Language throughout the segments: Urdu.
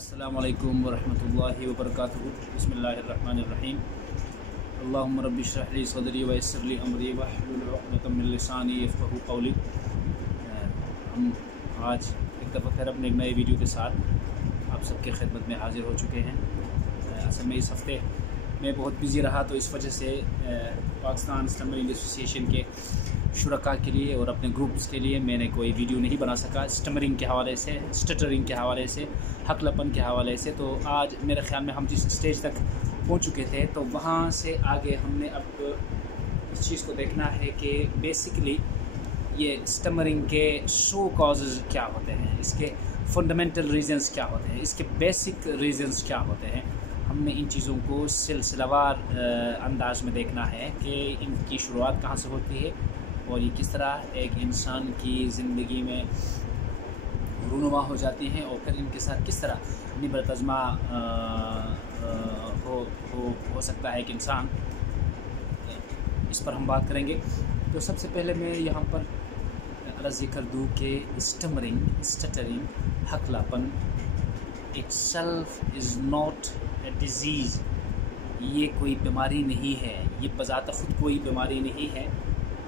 السلام علیکم ورحمۃ اللہ وبرکاتہ۔ بسم اللہ الرحمن الرحیم۔ اللہم رب اشرح لی صدری ویسر لی امری واحلل عقدۃ من لسانی یفقہوا قولی۔ ہم آج ایک دفعہ پھر اپنے ایک نئے ویڈیو کے ساتھ آپ سب کی خدمت میں حاضر ہو چکے ہیں۔ اصل میں اس ہفتے میں بہت بزی رہا، تو اس وجہ سے پاکستان اسٹمرنگ ایسوسی ایشن کے شرکاء کے لیے اور اپنے گروپس کے لیے میں نے کوئی ویڈیو نہیں بنا سکا، اسٹمرنگ کے حوالے سے، اسٹٹرنگ کے حوالے سے، حقلپن کے حوالے سے۔ تو آج میرے خیال میں ہم جس اسٹیج تک پہنچ چکے تھے، تو وہاں سے آگے ہم نے اب اس چیز کو دیکھنا ہے کہ بیسکلی یہ اسٹمرنگ کے کازز کیا ہوتے ہیں، اس کے فنڈامنٹل ریزنز کیا ہوتے ہیں، اس کے بیسک ریزنز کیا ہوتے ہیں۔ ہم نے ان چیزوں کو سلسلہ وار انداز میں دیکھنا ہے کہ ان کی شروعات کہاں سے ہوتی ہے اور یہ کس طرح ایک انسان کی زندگی میں رونما ہو جاتی ہیں، اور پھر ان کے ساتھ کس طرح نبرت آزما ہو سکتا ہے ایک انسان۔ اس پر ہم بات کریں گے۔ تو سب سے پہلے میں یہاں پر عرض کر دوں کہ اسٹٹرنگ، حقلپن itself is not a disease. یہ کوئی بیماری نہیں ہے، یہ بذات خود کوئی بیماری نہیں ہے۔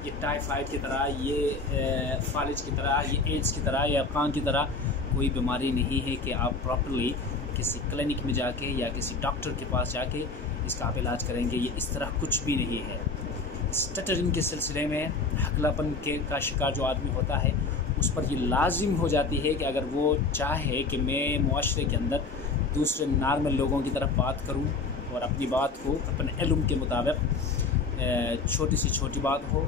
یہ ٹائیفائڈ کی طرح، یہ فالج کی طرح، یہ ایڈز کی طرح یا قان کی طرح کوئی بیماری نہیں ہے کہ آپ پراپرلی کسی کلینک میں جا کے یا کسی ڈاکٹر کے پاس جا کے اس کا آپ علاج کریں گے۔ یہ اس طرح کچھ بھی نہیں ہے۔ اسٹٹرنگ کے سلسلے میں حقلپن کا شکار جو آدمی ہوتا ہے، اس پر یہ لازم ہو جاتی ہے کہ اگر وہ چاہے کہ میں معاشرے کے اندر دوسرے نارمل لوگوں کی طرف بات کروں اور اپنی بات کو اپنے علم کے مطابق، چھوٹی سی چھوٹی بات ہو،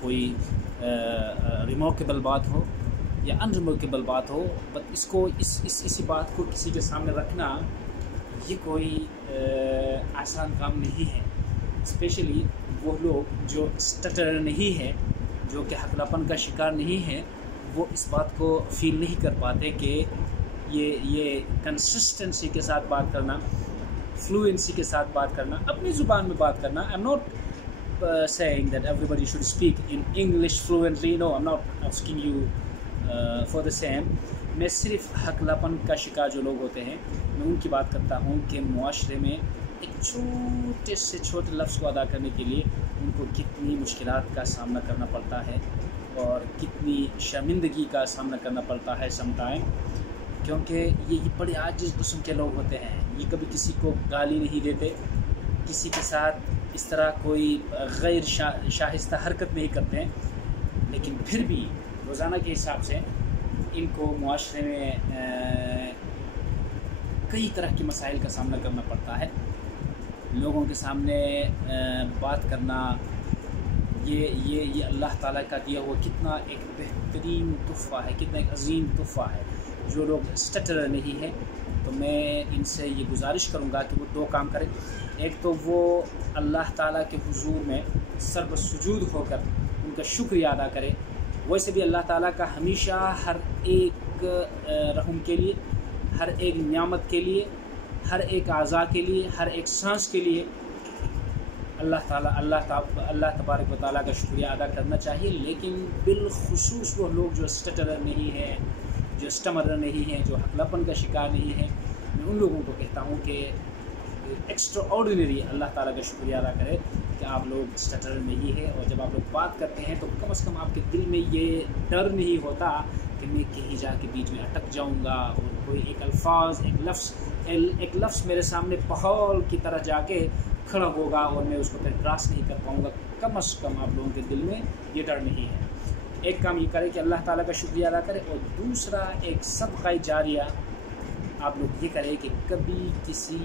کوئی ریمارکیبل بات ہو یا ان ریمارکیبل بات ہو، بٹ اس کو اسی بات کو کسی کے سامنے رکھنا یہ کوئی آسان کام نہیں ہے۔ اسپیشلی وہ لوگ جو اسٹٹر نہیں ہے، جو کہ حقلپن کا شکار نہیں ہے، وہ اس بات کو فیل نہیں کر پاتے کہ یہ کنسسٹنسی کے ساتھ بات کرنا، فلوئنسی کے ساتھ بات کرنا، اپنی زبان میں بات کرنا۔ I'm not saying that everybody should speak in English fluently. No, I'm not asking you for the same. میں صرف حقلپن کا شکار جو لوگ ہوتے ہیں، میں ان کی بات کرتا ہوں کہ معاشرے میں ایک چھوٹے سے چھوٹے لفظ کو ادا کرنے کے لیے ان کو کتنی مشکلات کا سامنا کرنا پڑتا ہے اور کتنی شرمندگی کا سامنا کرنا پڑتا ہے سم ٹائم، کیونکہ یہ بڑے عاجز قسم کے لوگ ہوتے ہیں۔ یہ کبھی کسی کو گالی نہیں دیتے، کسی کے ساتھ اس طرح کوئی غیر شائستہ حرکت نہیں کرتے ہیں، لیکن پھر بھی روزانہ کے حساب سے ان کو معاشرے میں کئی طرح کے مسائل کا سامنا کرنا پڑتا ہے۔ لوگوں کے سامنے بات کرنا، یہ اللہ تعالیٰ کا دیا ہوا کتنا ایک بہترین تحفہ ہے، کتنا ایک عظیم تحفہ ہے۔ جو لوگ اسٹٹر نہیں ہیں، تو میں ان سے یہ گزارش کروں گا کہ وہ دو کام کریں۔ ایک تو وہ اللہ تعالیٰ کے حضور میں سربسجود ہو کر ان کا شکریہ ادا کرے۔ ویسے بھی اللہ تعالیٰ کا ہمیشہ ہر ایک رحم کے لیے، ہر ایک نعمت کے لیے، ہر ایک اعضاء کے لیے، ہر ایک سانس کے لیے اللہ تبارک و تعالیٰ کا شکریہ ادا کرنا چاہیے۔ لیکن بالخصوص وہ لوگ جو اسٹٹر نہیں ہیں، جو اسٹمرر نہیں ہیں، جو حقلپن کا شکار نہیں ہیں، میں ان لوگوں کو کہتا ہوں کہ ایکسٹرا آرڈینری اللہ تعالیٰ کا شکریہ ادا کرے کہ آپ لوگ اسٹٹر نہیں ہے، اور جب آپ لوگ بات کرتے ہیں تو کم از کم آپ کے دل میں یہ ڈر نہیں ہوتا کہ میں کہیں جا کے بیچ میں اٹک جاؤں گا اور کوئی ایک لفظ میرے سامنے پہاڑ کی طرح جا کے کھڑا ہوگا اور میں اس کو پھر کراس نہیں کر پاؤں گا۔ کم از کم آپ لوگوں کے دل میں یہ ڈر نہیں ہے۔ ایک کام یہ کرے کہ اللہ تعالیٰ کا شکریہ ادا کرے، اور دوسرا ایک صدقہ جاریہ آپ لوگ یہ کرے کہ کبھی کسی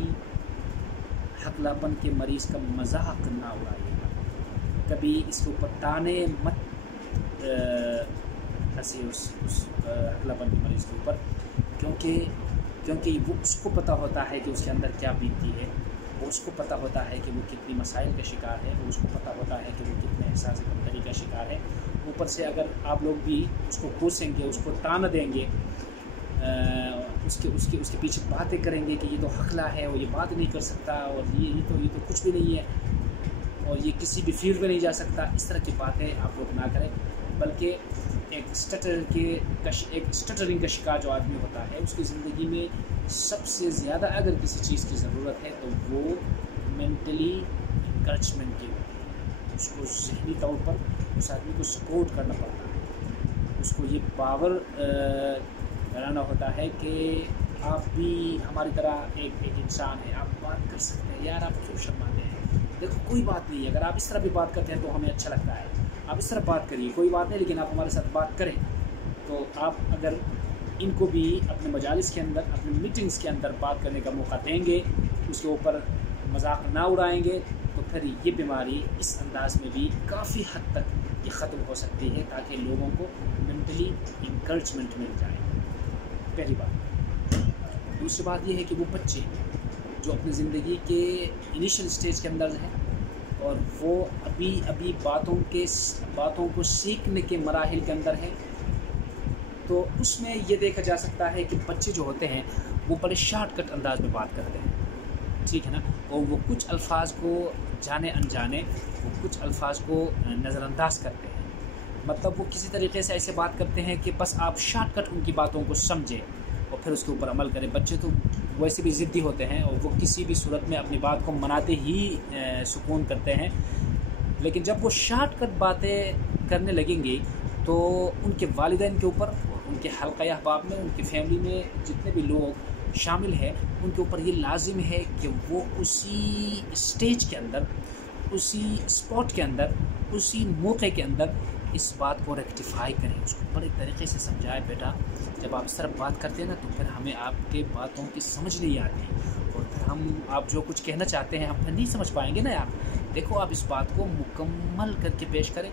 حقلپن کے مریض کا مذاق نہ اڑائیے گا، کبھی اس کے اوپر تانے مت ہنسی اس حقلپن کے مریض کے اوپر، کیونکہ وہ اس کو پتہ ہوتا ہے کہ اس کے اندر کیا بیتتی ہے، وہ اس کو پتہ ہوتا ہے کہ وہ کتنی مسائل کا شکار ہے، وہ اس کو پتہ ہوتا ہے کہ وہ کتنے احساس کمتری کا شکار ہے۔ اوپر سے اگر آپ لوگ بھی اس کو کوسیں گے، اس کو تانا دیں گے، اس کے پیچھے باتیں کریں گے کہ یہ تو حقلہ ہے، وہ یہ بات نہیں کر سکتا، اور یہ تو کچھ بھی نہیں ہے، اور یہ کسی بھی فیلڈ میں نہیں جا سکتا، اس طرح کی باتیں آپ لوگ نہ کریں، بلکہ ایک اسٹٹرنگ کا شکار جو آدمی ہوتا ہے اس کی زندگی میں سب سے زیادہ اگر کسی چیز کی ضرورت ہے تو وہ مینٹلی انکریجمنٹ کی ہوتی ہے. اس کو ذہنی طور پر اس آدمی کو سپورٹ کرنا پڑتا ہے, اس کو یہ پاور بنانا ہوتا ہے کہ آپ بھی ہماری طرح ایک انسان ہے, آپ بات کر سکتے ہیں. یار آپ کیوں شرماتے ہیں, دیکھو کوئی بات نہیں, اگر آپ اس طرح بھی بات کرتے ہیں تو ہمیں اچھا لگتا ہے, آپ اس طرح بات کریے, کوئی بات نہیں, لیکن آپ ہمارے ساتھ بات کریں. تو آپ اگر ان کو بھی اپنے مجالس کے اندر, اپنے میٹنگز کے اندر بات کرنے کا موقع دیں گے, اس کے اوپر مذاق نہ اڑائیں گے, تو پھر یہ بیماری اس انداز میں بھی کافی حد تک یہ ختم ہو سکتی ہے, تاکہ لوگوں کو مینٹلی انکریجمنٹ مل جائے. پہلی بات. دوسری بات یہ ہے کہ وہ بچے جو اپنی زندگی کے انیشل اسٹیج کے اندر ہیں اور وہ ابھی باتوں کو سیکھنے کے مراحل کے اندر ہیں, تو اس میں یہ دیکھا جا سکتا ہے کہ بچے جو ہوتے ہیں وہ بڑے شارٹ کٹ انداز میں بات کرتے ہیں, ٹھیک ہے نا, اور وہ کچھ الفاظ کو جانے انجانے وہ کچھ الفاظ کو نظر انداز کرتے ہیں. مطلب وہ کسی طریقے سے ایسے بات کرتے ہیں کہ بس آپ شارٹ کٹ ان کی باتوں کو سمجھیں اور پھر اس کے اوپر عمل کریں. بچے تو ویسے بھی ضدی ہوتے ہیں اور وہ کسی بھی صورت میں اپنی بات کو مناتے ہی سکون کرتے ہیں, لیکن جب وہ شارٹ کٹ باتیں کرنے لگیں گے تو ان کے والدین کے اوپر, ان کے حلقہ احباب میں, ان کی فیملی میں جتنے بھی لوگ شامل ہیں ان کے اوپر یہ لازم ہے کہ وہ اسی اسٹیج کے اندر, اسی اسپاٹ کے اندر, اسی موقع کے اندر اس بات کو ریکٹیفائی کریں, اس کو بڑے طریقے سے سمجھائے, بیٹا جب آپ اس طرح بات کرتے ہیں نا تو پھر ہمیں آپ کے باتوں کی سمجھ نہیں آتی, اور پھر ہم آپ جو کچھ کہنا چاہتے ہیں ہم پھر نہیں سمجھ پائیں گے نا یار. دیکھو آپ اس بات کو مکمل کر کے پیش کریں,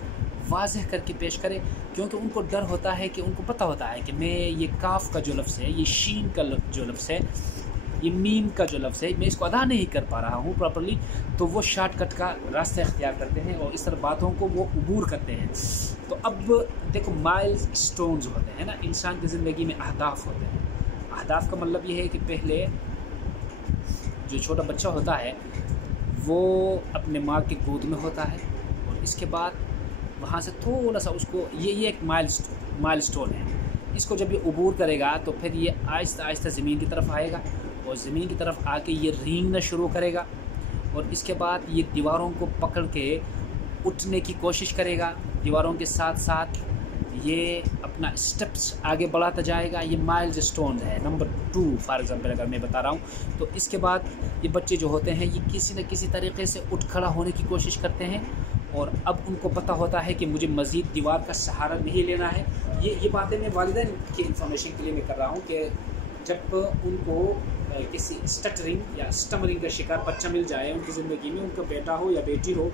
واضح کر کے پیش کریں, کیونکہ ان کو ڈر ہوتا ہے, کہ ان کو پتہ ہوتا ہے کہ میں یہ کاف کا جو لفظ ہے, یہ شین کا جو لفظ ہے, یہ میم کا جو لفظ ہے, میں اس کو ادا نہیں کر پا رہا ہوں پراپرلی, تو وہ شارٹ کٹ کا راستہ اختیار کرتے ہیں اور اس طرح باتوں کو وہ عبور کرتے ہیں. تو اب دیکھو مائلز اسٹونز ہوتے ہیں نا, انسان کی زندگی میں اہداف ہوتے ہیں. اہداف کا مطلب یہ ہے کہ پہلے جو چھوٹا بچہ ہوتا ہے وہ اپنے ماں کی گود میں ہوتا ہے, اور اس کے بعد وہاں سے تھوڑا سا اس کو یہ ایک مائل اسٹون ہے, اس کو جب یہ عبور کرے گا تو پھر یہ آہستہ آہستہ زمین کی طرف آئے گا, اور زمین کی طرف آ کے یہ رینگنا شروع کرے گا, اور اس کے بعد یہ دیواروں کو پکڑ کے اٹھنے کی کوشش کرے گا, دیواروں کے ساتھ ساتھ یہ اپنا اسٹیپس آگے بڑھاتا جائے گا. یہ مائلز اسٹون ہے نمبر 2 فار ایگزامپل اگر میں بتا رہا ہوں. تو اس کے بعد یہ بچے جو ہوتے ہیں یہ کسی نہ کسی طریقے سے اٹھ کھڑا ہونے کی کوشش کرتے ہیں, اور اب ان کو پتہ ہوتا ہے کہ مجھے مزید دیوار کا سہارا نہیں لینا ہے. یہ باتیں میں والدین کی انفارمیشن کے لیے میں کر رہا ہوں کہ جب ان کو کسی اسٹٹرنگ یا اسٹمرنگ کا شکار بچہ مل جائے ان کی زندگی میں, ان کا بیٹا ہو یا بیٹی ہو,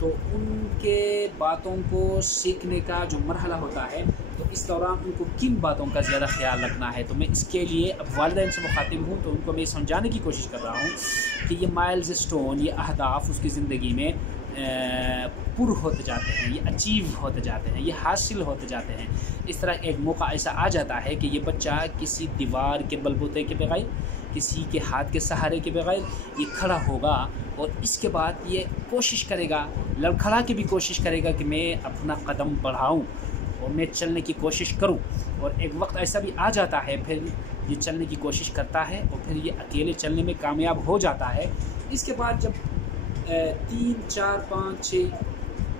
تو ان کے باتوں کو سیکھنے کا جو مرحلہ ہوتا ہے تو اس دوران ان کو کن باتوں کا زیادہ خیال رکھنا ہے. تو میں اس کے لیے اب والدین سے مخاطب ہوں, تو ان کو میں سمجھانے کی کوشش کر رہا ہوں کہ یہ مائلز اسٹون, یہ اہداف اس کی زندگی میں پر ہوتے جاتے ہیں, یہ اچیو ہوتے جاتے ہیں, یہ حاصل ہوتے جاتے ہیں. اس طرح ایک موقع ایسا آ جاتا ہے کہ یہ بچہ کسی دیوار کے بلبوتے کے بغیر, کسی کے ہاتھ کے سہارے کے بغیر یہ کھڑا ہوگا, اور اس کے بعد یہ کوشش کرے گا, لڑکھڑا کے بھی کوشش کرے گا کہ میں اپنا قدم بڑھاؤں اور میں چلنے کی کوشش کروں. اور ایک وقت ایسا بھی آ جاتا ہے پھر یہ چلنے کی کوشش کرتا ہے اور پھر یہ اکیلے چلنے میں کامیاب ہو جاتا ہے. اس کے بعد جب 3, 4, 5, 6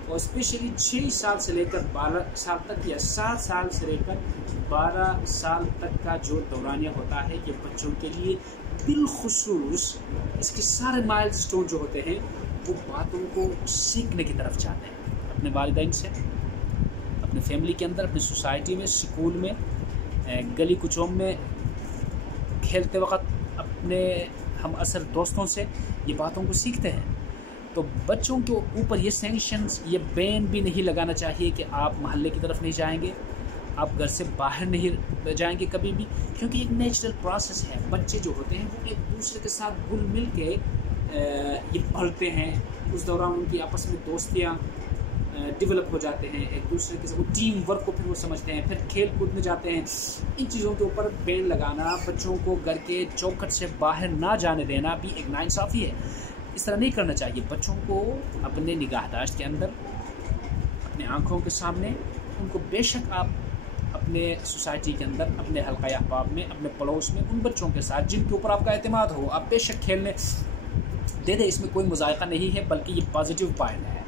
اور اسپیشلی 6 سال سے لے کر 12 سال تک یا 7 سال سے لے کر 12 سال تک کا جو دورانیہ ہوتا ہے, یہ بچوں کے لیے بالخصوص اس کے سارے مائل سٹون جو ہوتے ہیں وہ باتوں کو سیکھنے کی طرف جاتے ہیں, اپنے والدین سے, اپنے فیملی کے اندر, اپنی سوسائٹی میں, سکول میں, گلی کچوں میں, کھیلتے وقت اپنے ہم اثر دوستوں سے یہ باتوں کو سیکھتے ہیں. تو بچوں کے اوپر یہ سینکشنز, یہ بین بھی نہیں لگانا چاہیے کہ آپ محلے کی طرف نہیں جائیں گے, آپ گھر سے باہر نہیں جائیں گے کبھی بھی, کیونکہ ایک نیچرل پروسیس ہے. بچے جو ہوتے ہیں وہ ایک دوسرے کے ساتھ گل مل کے یہ پڑھتے ہیں, اس دوران ان کی آپس میں دوستیاں ڈیولپ ہو جاتے ہیں, ایک دوسرے کے ساتھ ٹیم ورک کو پھر وہ سمجھتے ہیں, پھر کھیل کود میں جاتے ہیں. ان چیزوں کے اوپر بین لگانا, بچوں کو گھر کے چوکھٹ سے باہر نہ جانے دینا بھی ایک ناانصافی ہے. اس طرح نہیں کرنا چاہیے. بچوں کو اپنے نگاہداشت کے اندر, اپنے آنکھوں کے سامنے ان کو بے شک آپ اپنے سوسائٹی کے اندر، اپنے حلقہ احباب میں، اپنے پڑوس میں ان بچوں کے ساتھ جن کے اوپر آپ کا اعتماد ہو، آپ بے شک کھیلنے دے دیں، اس میں کوئی مذائقہ نہیں ہے، بلکہ یہ پازیٹیو پوائنٹ ہے۔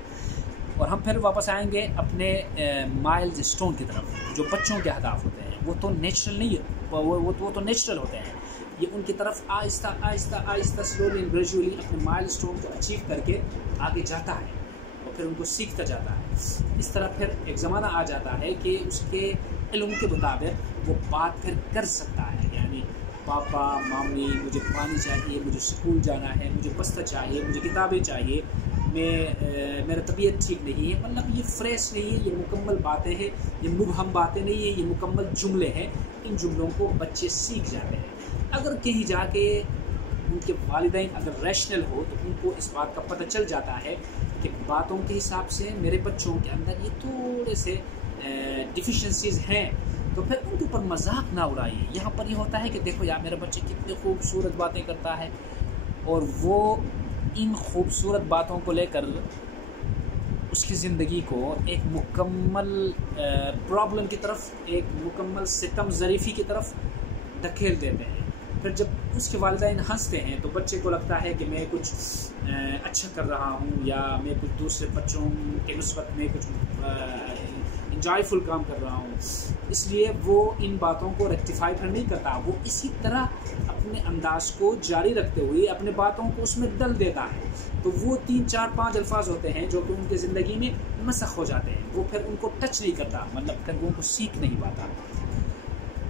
اور ہم پھر واپس آئیں گے اپنے مائلز اسٹون کی طرف، جو بچوں کے اہداف ہوتے ہیں، وہ تو نیچرل نہیں ہے، وہ تو نیچرل ہوتے ہیں، یہ ان کی طرف آہستہ آہستہ آہستہ سلولی اینڈ گریجولی اپنے مائل اسٹون کو اچیو کر کے آگے جاتا ہے اور پھر ان کو سیکھتا جاتا ہے۔ اس طرح پھر ایک زمانہ آ جاتا ہے کہ اس کے علم کے مطابق وہ بات پھر کر سکتا ہے، یعنی پاپا مامی مجھے پانی چاہیے، مجھے اسکول جانا ہے، مجھے بستر چاہیے، مجھے کتابیں چاہیے، میرا طبیعت ٹھیک نہیں ہے، مطلب یہ فریش نہیں ہے، یہ مکمل باتیں ہیں، یہ مبہم باتیں نہیں ہیں، یہ مکمل جملے ہیں۔ ان جملوں کو بچے سیکھ جاتے ہیں۔ اگر کہیں جا کے ان کے والدین اگر ریشنل ہو تو ان کو اس بات کا پتہ چل جاتا ہے کہ باتوں کے حساب سے میرے بچوں کے اندر یہ تھوڑے سے ڈیفیشنسیز ہیں، تو پھر ان کے اوپر مذاق نہ اڑائیے۔ یہاں پر یہ ہوتا ہے کہ دیکھو یار میرا بچہ کتنی خوبصورت باتیں کرتا ہے، اور وہ ان خوبصورت باتوں کو لے کر اس کی زندگی کو ایک مکمل پرابلم کی طرف، ایک مکمل ستم ظریفی کی طرف دھکیل دیتے ہیں۔ پھر جب اس کے والدین ہنستے ہیں تو بچے کو لگتا ہے کہ میں کچھ اچھا کر رہا ہوں، یا میں کچھ دوسرے بچوں کے نسبت میں کچھ انجوائے فل کام کر رہا ہوں، اس لیے وہ ان باتوں کو ریکٹیفائی پھر نہیں کرتا، وہ اسی طرح اپنے انداز کو جاری رکھتے ہوئے اپنے باتوں کو اس میں ڈل دیتا ہے۔ تو وہ 3 4 5 الفاظ ہوتے ہیں جو کہ ان کی زندگی میں مسخ ہو جاتے ہیں، وہ پھر ان کو ٹچ نہیں کرتا، مطلب پھر وہ ان کو سیکھ نہیں پاتا۔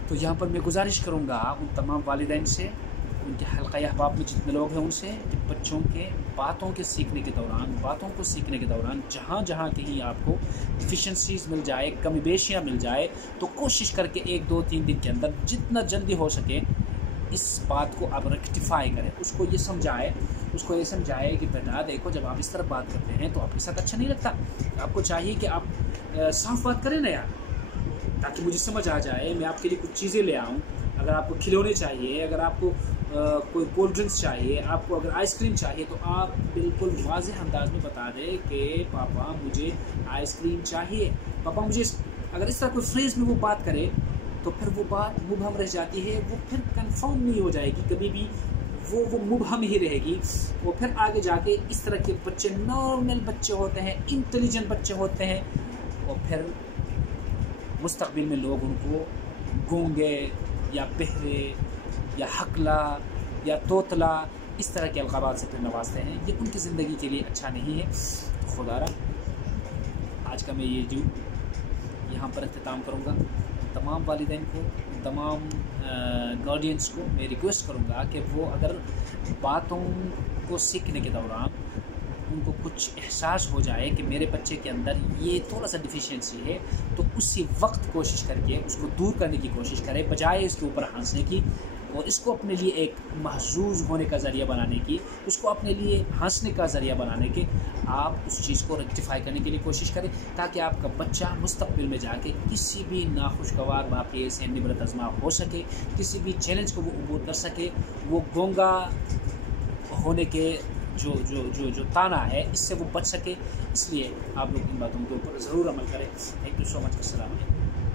تو یہاں پر میں گزارش کروں گا ان تمام والدین سے، ان کے حلقہ احباب میں جتنے لوگ ہیں ان سے، کہ بچوں کے باتوں کے سیکھنے کے دوران، باتوں کو سیکھنے کے دوران جہاں جہاں کہیں آپ کو ڈیفیشنسیز مل جائے، کمی بیشیاں مل جائے، تو کوشش کر کے 1 2 3 دن کے اندر جتنا جلدی ہو سکے اس بات کو آپ ریکٹیفائی کریں، اس کو یہ سمجھائے کہ بیٹا دیکھو جب آپ اس طرح بات کرتے ہیں تو آپ کے ساتھ اچھا نہیں لگتا، آپ کو چاہیے کہ آپ صاف بات کریں نا یار، تاکہ مجھے سمجھ آ جائے، میں آپ کے لیے کچھ چیزیں لے آؤں۔ اگر آپ کو کھلونے چاہیے، اگر آپ کو کوئی کولڈ ڈرنکس چاہیے، آپ کو اگر آئس کریم چاہیے، تو آپ بالکل واضح انداز میں بتا دیں کہ پاپا مجھے آئس کریم چاہیے، پاپا مجھے، اگر اس طرح کوئی فریز میں وہ بات کرے تو پھر وہ بات مبہم رہ جاتی ہے، وہ پھر کنفرم نہیں ہو جائے گی کبھی بھی، وہ مبہم ہی رہے گی۔ وہ پھر آگے جا کے اس طرح کے بچے نارمل بچے ہوتے ہیں، انٹیلیجنٹ بچے ہوتے ہیں، اور پھر مستقبل میں لوگ ان کو گونگے یا بہرے یا حقلا یا توتلا اس طرح کے القابات سے پھر نوازتے ہیں، یہ ان کی زندگی کے لیے اچھا نہیں ہے۔ خدا را آج کا میں یہ یہاں پر اختتام کروں گا۔ تمام والدین کو، تمام گارڈینس کو میں ریکویسٹ کروں گا کہ وہ اگر باتوں کو سیکھنے کے دوران ان کو کچھ احساس ہو جائے کہ میرے بچے کے اندر یہ تھوڑا سا ڈیفیشنسی ہے، تو اسی وقت کوشش کر کے اس کو دور کرنے کی کوشش کرے، بجائے اس کے اوپر ہنسنے کی اور اس کو اپنے لیے ایک محظوظ ہونے کا ذریعہ بنانے کی، اس کو اپنے لیے ہنسنے کا ذریعہ بنانے کے، آپ اس چیز کو ریکٹیفائی کرنے کے لیے کوشش کریں، تاکہ آپ کا بچہ مستقبل میں جا کے کسی بھی ناخوشگوار واقعے سے نبرت آزما ہو سکے، کسی بھی چیلنج کو وہ عبور کر سکے، وہ گونگا ہونے کے جو تانا ہے اس سے وہ بچ سکے۔ اس لیے آپ لوگ ان باتوں کے اوپر ضرور عمل کریں۔ تھینک یو سو مچ۔ السلام علیکم۔